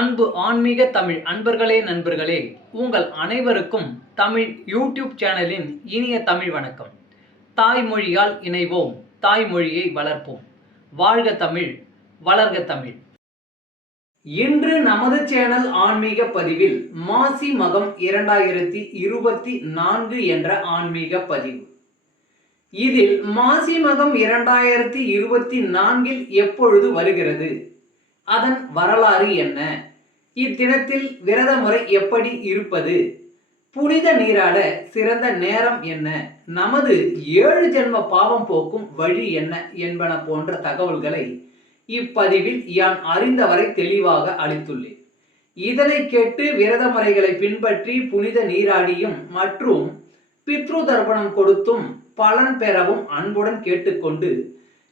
அன்பு ஆன்மீக தமிழ். அன்பர்களே நண்பர்களே உங்கள் அனைவருக்கும் தமிழ் யூடியூப் சேனலின் இனிய தமிழ் வணக்கம். தாய்மொழியால் இணைவோம். தாய்மொழியை வளர்ப்போம். வாழ்க தமிழ் வளர்க தமிழ். இன்று நமது சேனல் ஆன்மீக பதிவில் மாசி மகம் இரண்டாயிரத்தி இருபத்தி நான்கு என்ற ஆன்மீக பதிவு. இதில் மாசி மகம் இரண்டாயிரத்தி இருபத்தி நான்கில் எப்பொழுது வருகிறது? அதன் வரலாறு என்ன? இத்தினத்தில் விரத முறை எப்படி இருப்பது? புனித நீராட சிறந்த நேரம் என்ன? நமது ஏழு ஜென்ம பாவம் போக்கும் வழி என்ன என்பன போன்ற தகவல்களை இப்பதிவில் யான் அறிந்தவரை தெளிவாக அளித்துள்ளேன். இதனை கேட்டு விரத முறைகளை பின்பற்றி புனித நீராடியும் மற்றும் பித்ரு தர்ப்பணம் கொடுத்தும் பலன் பெறவும் அன்புடன் கேட்டுக்கொண்டு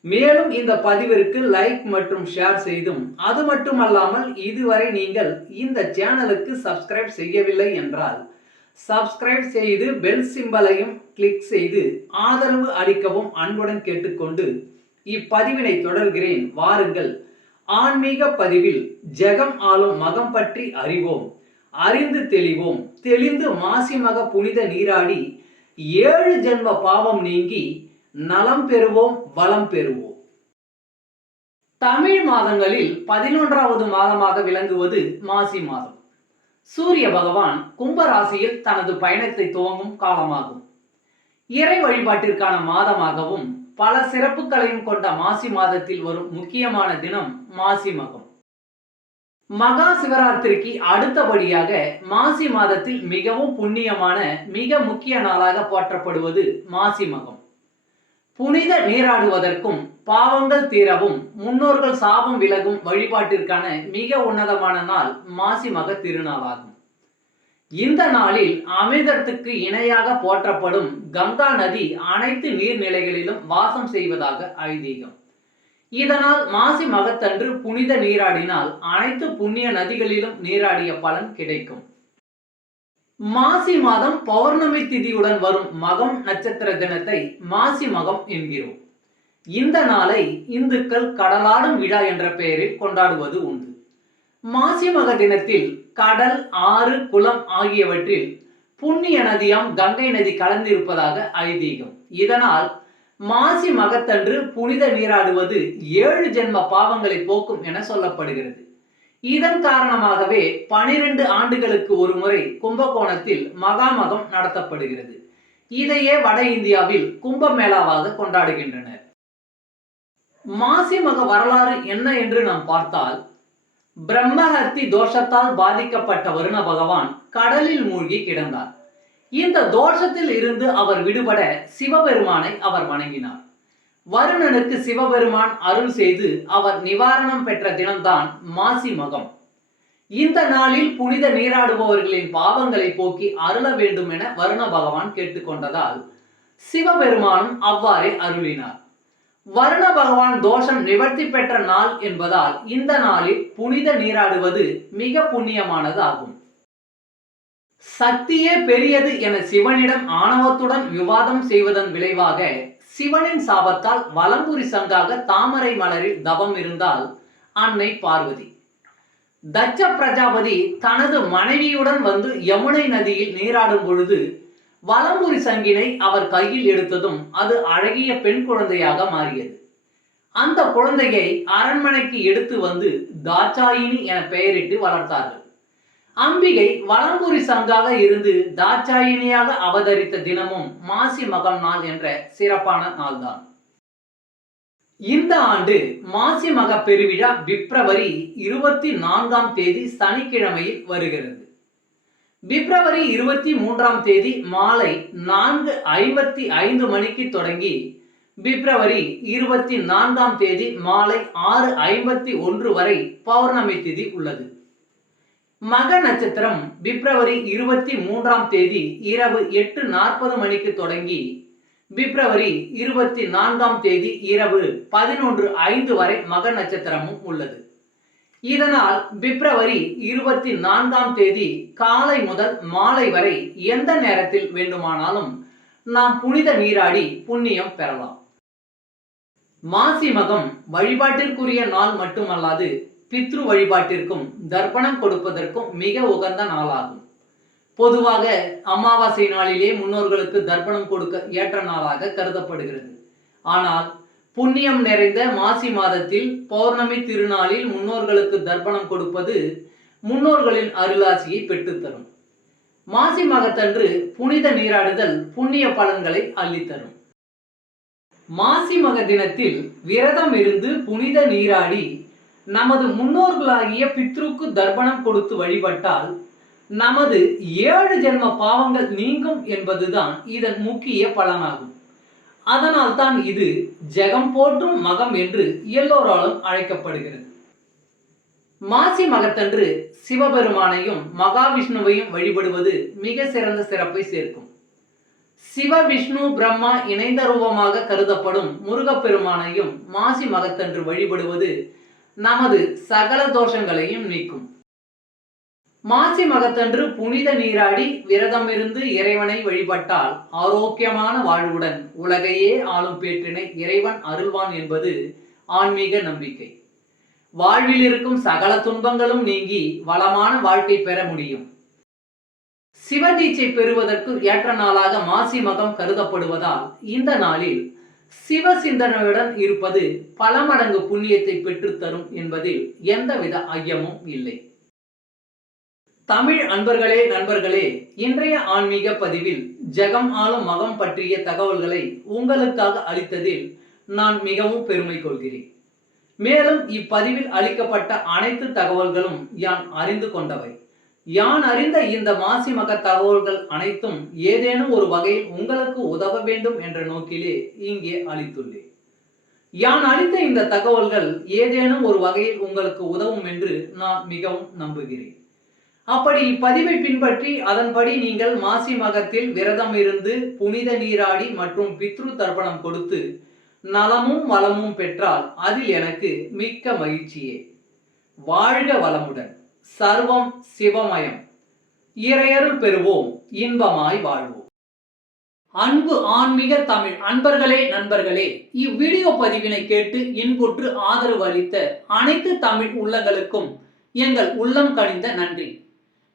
மேலும் இந்த பதிவிற்கு லைக் மற்றும் ஷேர் செய்தும். அது மட்டுமல்லாமல் இதுவரை நீங்கள் இந்த சேனலுக்கு சப்ஸ்கிரைப் செய்யவில்லை என்றால் சப்ஸ்கிரைப் செய்து பெல் சிம்பலையும் கிளிக் செய்து ஆதரவு அளிக்கவும் அன்புடன் கேட்டுக்கொண்டு இப்பதிவினை தொடர்கிறேன். வாருங்கள். ஆன்மீக பதிவில் ஜெகம் ஆளும் மகம் பற்றி அறிவோம். அறிந்து தெளிவோம். தெளிந்து மாசிமக புனித நீராடி ஏழு ஜென்ம பாவம் நீங்கி நலம் பெறுவோம் வளம் பெறுவோம். தமிழ் மாதங்களில் பதினொன்றாவது மாதமாக விளங்குவது மாசி மாதம். சூரிய பகவான் கும்பராசியில் தனது பயணத்தை துவங்கும் காலமாகும். இறை வழிபாட்டிற்கான மாதமாகவும் பல சிறப்புகளையும் கொண்ட மாசி மாதத்தில் வரும் முக்கியமான தினம் மாசி மகம். மகா சிவராத்திரிக்கு அடுத்தபடியாக மாசி மாதத்தில் மிகவும் புண்ணியமான மிக முக்கிய நாளாக போற்றப்படுவது மாசி மகம். புனித நீராடுவதற்கும் பாவங்கள் தீரவும் முன்னோர்கள் சாபம் விலகும் வழிபாட்டிற்கான மிக உன்னதமான நாள் மாசி மக திருநாளாகும். இந்த நாளில் அமிர்தத்துக்கு இணையாக போற்றப்படும் கங்கா நதி அனைத்து நீர்நிலைகளிலும் வாசம் செய்வதாக ஐதீகம். இதனால் மாசி மகத்தன்று புனித நீராடினால் அனைத்து புண்ணிய நதிகளிலும் நீராடிய பலன் கிடைக்கும். மாசி மாதம் பௌர்ணமி திதியுடன் வரும் மகம் நட்சத்திர தினத்தை மாசி மகம் என்கிறோம். இந்த நாளை இந்துக்கள் கடலாடும் விழா என்ற பெயரில் கொண்டாடுவது உண்டு. மாசி மக தினத்தில் கடல் ஆறு குளம் ஆகியவற்றில் புண்ணிய நதியாம் கங்கை நதி கலந்திருப்பதாக ஐதீகம். இதனால் மாசி மகத்தன்று புனித நீராடுவது ஏழு ஜென்ம பாவங்களை போக்கும் என சொல்லப்படுகிறது. இதன் காரணமாகவே பனிரெண்டு ஆண்டுகளுக்கு ஒரு முறை கும்பகோணத்தில் மகாமகம் நடத்தப்படுகிறது. இதையே வட இந்தியாவில் கும்பமேளாவாக கொண்டாடுகின்றனர். மாசி மக வரலாறு என்ன என்று நாம் பார்த்தால் பிரம்மஹத்தி தோஷத்தால் பாதிக்கப்பட்ட வருண பகவான் கடலில் மூழ்கி கிடந்தார். இந்த தோஷத்தில் இருந்து அவர் விடுபட சிவபெருமானை அவர் வணங்கினார். வருணனுக்கு சிவபெருமான் அருள் செய்து அவர் நிவாரணம் பெற்ற தினம்தான் மாசி மகம். இந்த நாளில் புனித நீராடுபவர்களின் பாவங்களை போக்கி அருள வேண்டும் என வருண பகவான் கேட்டுக்கொண்டதால் சிவபெருமானும் அவ்வாறே அருளினார். வருண பகவான் தோஷம் நிவர்த்தி பெற்ற நாள் என்பதால் இந்த நாளில் புனித நீராடுவது மிக புண்ணியமானது ஆகும் சக்தியே பெரியது என சிவனிடம் ஆணவத்துடன் விவாதம் செய்வதன் விளைவாக சிவனின் சாபத்தால் வலம்புரி சங்காக தாமரை மலரில் தவம் இருந்தால் அன்னை பார்வதி. தச்ச பிரஜாபதி தனது மனைவியுடன் வந்து யமுனை நதியில் நீராடும் பொழுது வலம்புரி சங்கினை அவர் கையில் எடுத்ததும் அது அழகிய பெண் குழந்தையாக மாறியது. அந்த குழந்தையை அரண்மனைக்கு எடுத்து வந்து தாச்சாயினி என பெயரிட்டு வளர்த்தார்கள். அம்பிகை வலம்புரி சங்காக இருந்து தாட்சாயினியாக அவதரித்த தினமும் மாசி மகம் நாள் என்ற சிறப்பான நாள்தான். இந்த ஆண்டு மாசி மக பெருவிழா பிப்ரவரி இருபத்தி நான்காம் தேதி சனிக்கிழமையில் வருகிறது. பிப்ரவரி இருபத்தி மூன்றாம் தேதி மாலை நான்கு ஐம்பத்தி ஐந்து மணிக்கு தொடங்கி பிப்ரவரி இருபத்தி நான்காம் தேதி மாலை ஆறு ஐம்பத்தி ஒன்று வரை பௌர்ணமி திதி உள்ளது. மக நட்சத்திரம் பிப்ரவரி இருபத்தி மூன்றாம் தேதி இரவு எட்டு நாற்பது மணிக்கு தொடங்கி பிப்ரவரி இருபத்தி நான்காம் தேதி இரவு பதினொன்று ஐந்து வரை மக நட்சத்திரமும் உள்ளது. இதனால் பிப்ரவரி இருபத்தி நான்காம் தேதி காலை முதல் மாலை வரை எந்த நேரத்தில் வேண்டுமானாலும் நாம் புனித நீராடி புண்ணியம் பெறலாம். மாசி மகம் வழிபாட்டிற்குரிய நாள் மட்டுமல்லாது பித்ரு வழிபாட்டிற்கும் தர்ப்பணம் கொடுப்பதற்கும் மிக உகந்த நாளாகும். பொதுவாக அமாவாசை நாளிலே முன்னோர்களுக்கு தர்ப்பணம் கொடுக்க ஏற்ற நாளாக கருதப்படுகிறது. ஆனால் புண்ணியம் நிறைந்த மாசி மாதத்தில் பௌர்ணமி திருநாளில் முன்னோர்களுக்கு தர்ப்பணம் கொடுப்பது முன்னோர்களின் அருளாசியை பெற்றுத்தரும். மாசி மகத்தன்று புனித நீராடுதல் புண்ணிய பலன்களை அள்ளித்தரும். மாசி மக தினத்தில் விரதம் இருந்து புனித நீராடி நமது முன்னோர்களாகிய பித்ருக்கு தர்ப்பணம் கொடுத்து வழிபட்டால் நமது ஏழு ஜென்ம பாவங்கள் நீங்கும் என்பதுதான் இதன் முக்கிய பலனாகும் அதனால் தான் இது ஜெகம் போற்றும் மகம் என்று எல்லோராலும் அழைக்கப்படுகிறது. மாசி மகத்தன்று சிவபெருமானையும் மகாவிஷ்ணுவையும் வழிபடுவது மிக சிறந்த சிறப்பை சேர்க்கும். சிவ விஷ்ணு பிரம்மா இணைந்த ரூபமாக கருதப்படும் முருகப்பெருமானையும் மாசி மகத்தன்று வழிபடுவது நமது சகல தோஷங்களையும் நீக்கும். மாசி மகத்தன்று புனித நீராடி விரதமிருந்து இறைவனை வழிபட்டால் ஆரோக்கியமான வாழ்வுடன் உலகையே ஆளும் பேற்றினை இறைவன் அருள்வான் என்பது ஆன்மீக நம்பிக்கை. வாழ்வில் இருக்கும் சகல துன்பங்களும் நீங்கி வளமான வாழ்க்கை பெற முடியும். சிவதீச்சை பெறுவதற்கு ஏற்ற நாளாக மாசி மகம் கருதப்படுவதால் இந்த நாளில் சிவ சிந்தனையுடன் இருப்பது பல மடங்கு புண்ணியத்தை பெற்றுத்தரும் என்பதில் எந்தவித ஐயமும் இல்லை. தமிழ் அன்பர்களே நண்பர்களே இன்றைய ஆன்மீக பதிவில் ஜெகம் ஆளும் மகம் பற்றிய தகவல்களை உங்களுக்காக அளித்ததில் நான் மிகவும் பெருமை கொள்கிறேன். மேலும் இப்பதிவில் அளிக்கப்பட்ட அனைத்து தகவல்களும் யான் அறிந்து கொண்டவை. யான் அறிந்த இந்த மாசி மக தகவல்கள் அனைத்தும் ஏதேனும் ஒரு வகையில் உங்களுக்கு உதவ வேண்டும் என்ற நோக்கிலே இங்கே அளித்துள்ளேன். யான் அளித்த இந்த தகவல்கள் ஏதேனும் ஒரு வகையில் உங்களுக்கு உதவும் என்று நான் மிகவும் நம்புகிறேன். அப்படி இப்பதிவை பின்பற்றி அதன்படி நீங்கள் மாசி மகத்தில் விரதம் இருந்து புனித நீராடி மற்றும் பித்ரு தர்ப்பணம் கொடுத்து நலமும் வளமும் பெற்றால் அதில் எனக்கு மிக்க மகிழ்ச்சியே. வாழ்க வளமுடன். சர்வம் சிவமயம். இறையருள் பெறுவோம் இன்பமாய் வாழ்வோம். அன்பு ஆன்மீக தமிழ் அன்பர்களே நண்பர்களே இவ்வீடியோ பதிவினை கேட்டு இன்புற்று ஆதரவு அளித்த அனைத்து தமிழ் உள்ளங்களுக்கும் எங்கள் உள்ளம் கணிந்த நன்றி.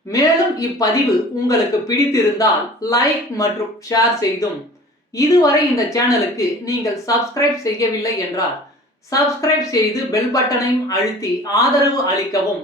மேலும் இப்பதிவு உங்களுக்கு பிடித்திருந்தால் லைக் மற்றும் ஷேர் செய்தும். இதுவரை இந்த சேனலுக்கு நீங்கள் சப்ஸ்கிரைப் செய்யவில்லை என்றால் சப்ஸ்கிரைப் செய்து பெல் பட்டனையும் அழுத்தி ஆதரவு அளிக்கவும்